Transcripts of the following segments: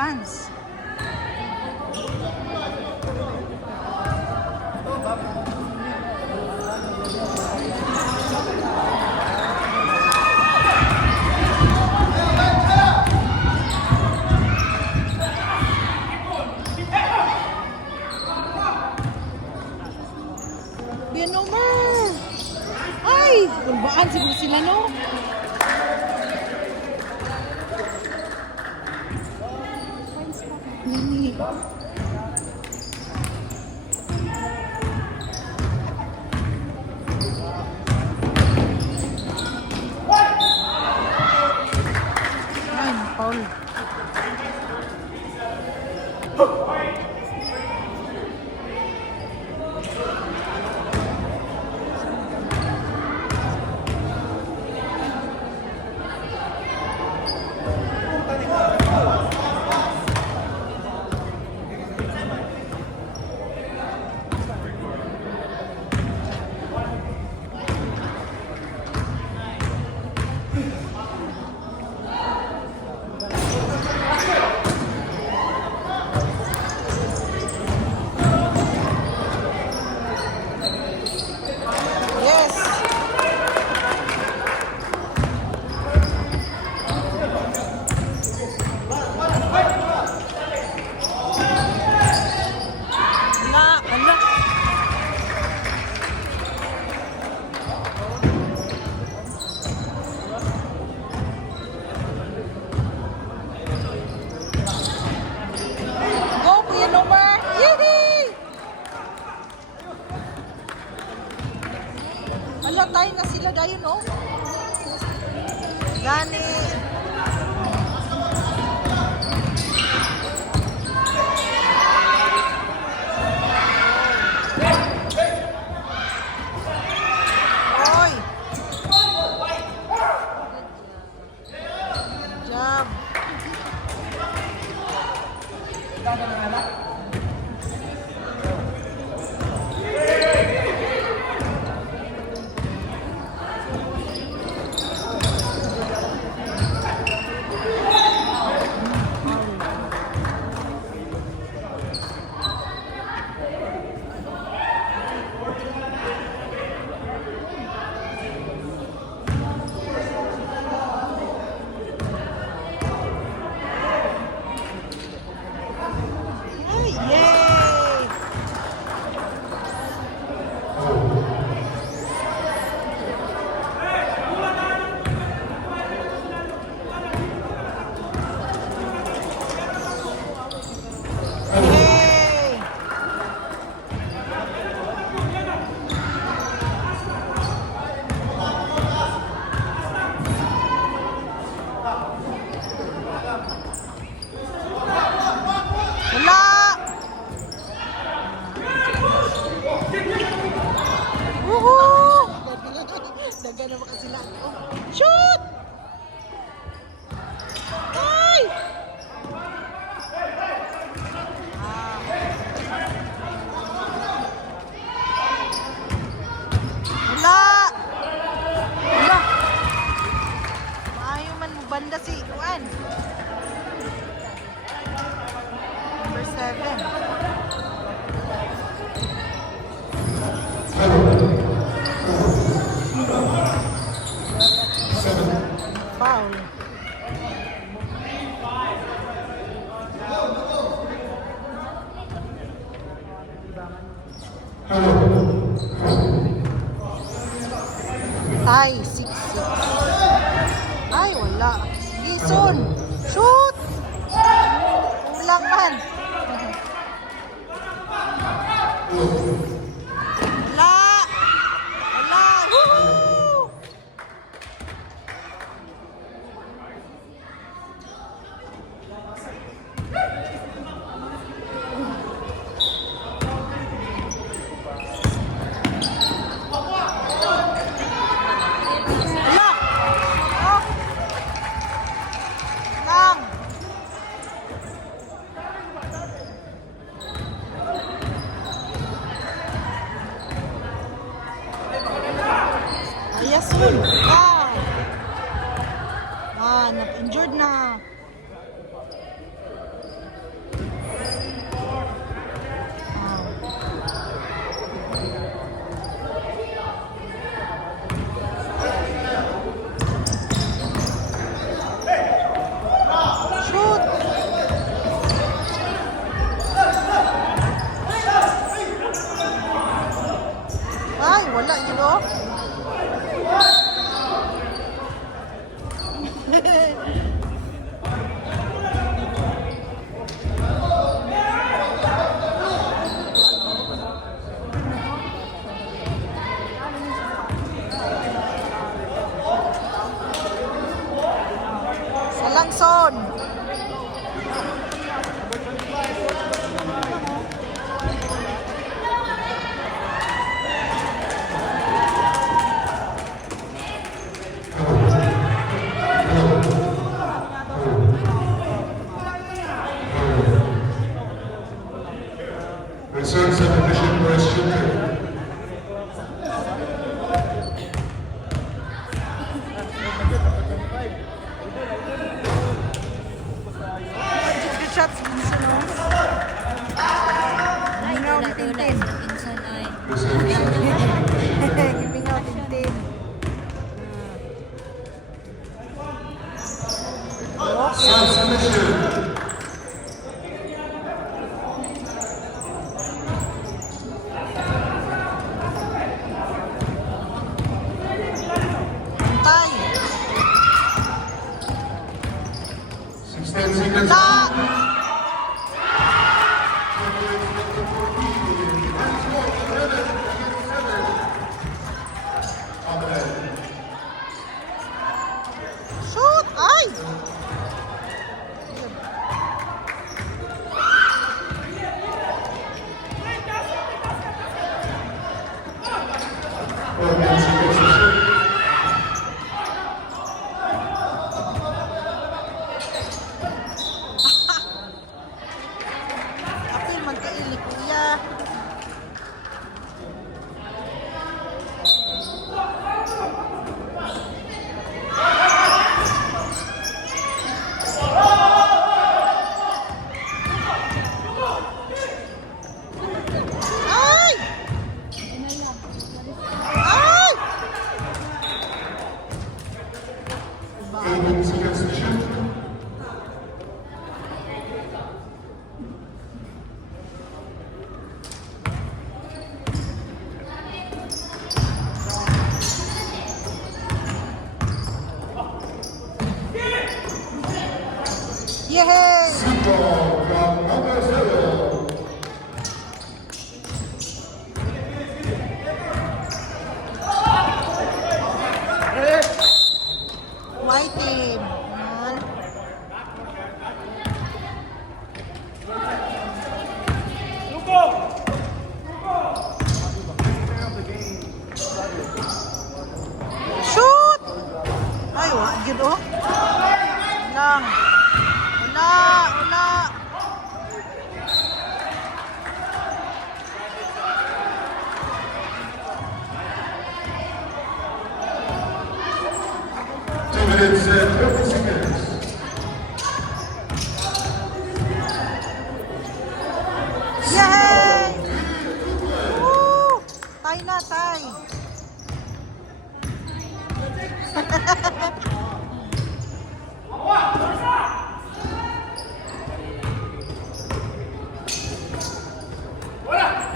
fans. Yan Omar! Ay! Kulbaan siguro sila, no? Nini. Ay, Paul. Ala, tayo na sila dayon, no? Gani. Oy. Job. Ay, Third subdivision question. Good shots, Vincent, no? Giving out in 10. Giving out in 10. Third submission. Tay. 16 seconds. Ta. Shoot! Ay! Apil magkaili, kuya. Ay! Ay! 18 seconds to shoot. Yehey! Ball from number 0. White team. Yan. Shoot! Ay, wag yun oh. Lang. Wala, wala. Two minutes and 50 seconds. Yay! Woo! Tay na, tay.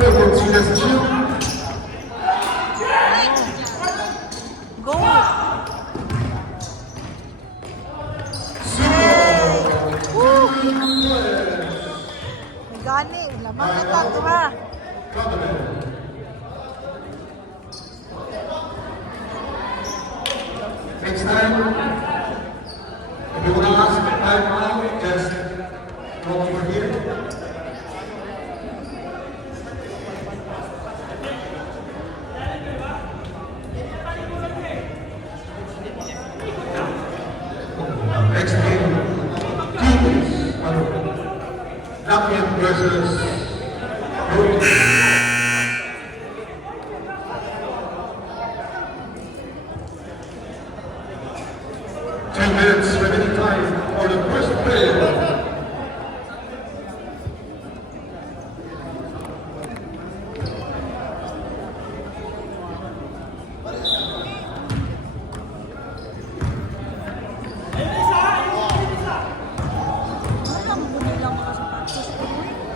Fifteen seconds to shoot. Go! Yay! Woo! May gani. Lamang ito, ito ha. Next time, if you want to ask time now, just come over here. Next game, Eagles, Lapland versus Bruins. Minutes remaining time for the first play.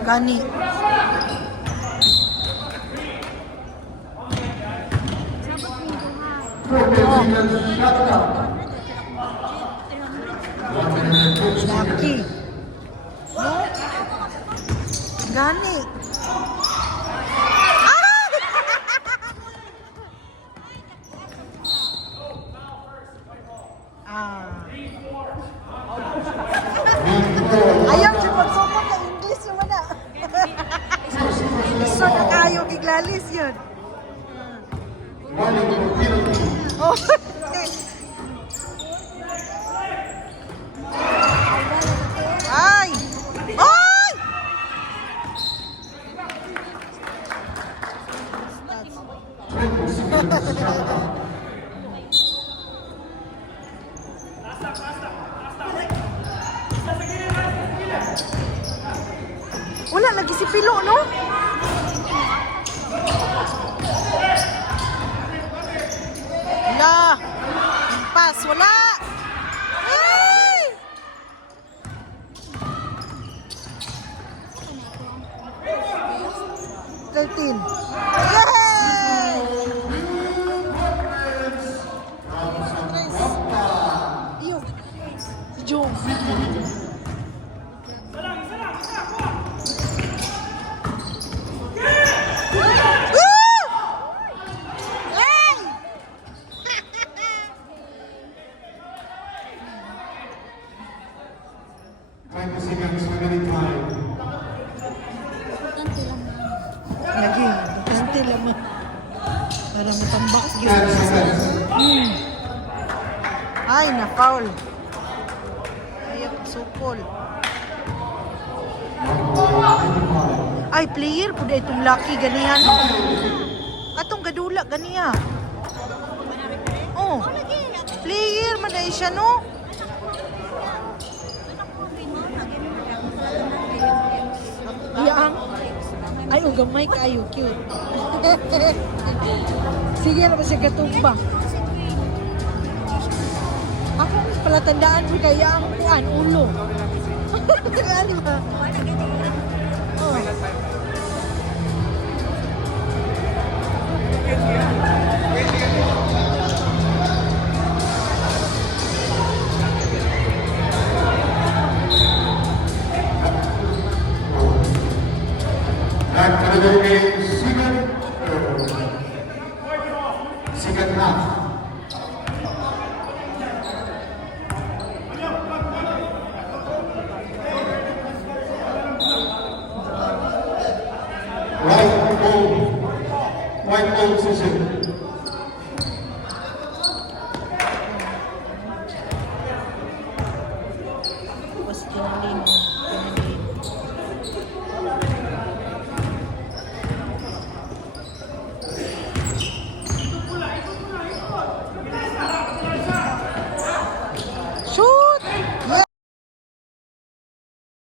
Gani. Lucky. No? Gani. Ah! Ayaw siya magsupot ng English yung mana. Gusto na kayo giglalis yun. Oh. Ay! Ay! Wala lagi si Pilo, no? Wala. Pass, wala. Ay! Thirteen. Yay! Iyo. Si Jong. Time seconds remaining time. Lagi, bastante lamang. Para matambak. 10 seconds. Ay, na-foul. Ayaw, sukol. Ay, player po na itong lucky ganihan. No? Atong gadula ganiya. Oh, player man na siya, no? Yang. Ay, gamay kayo, cute. Sige na ba siya katumba? Ako pala tandaan ko kaya ang kuan, ulo. Ano ba? Oh. That will be second half. Right goal. White goal decision.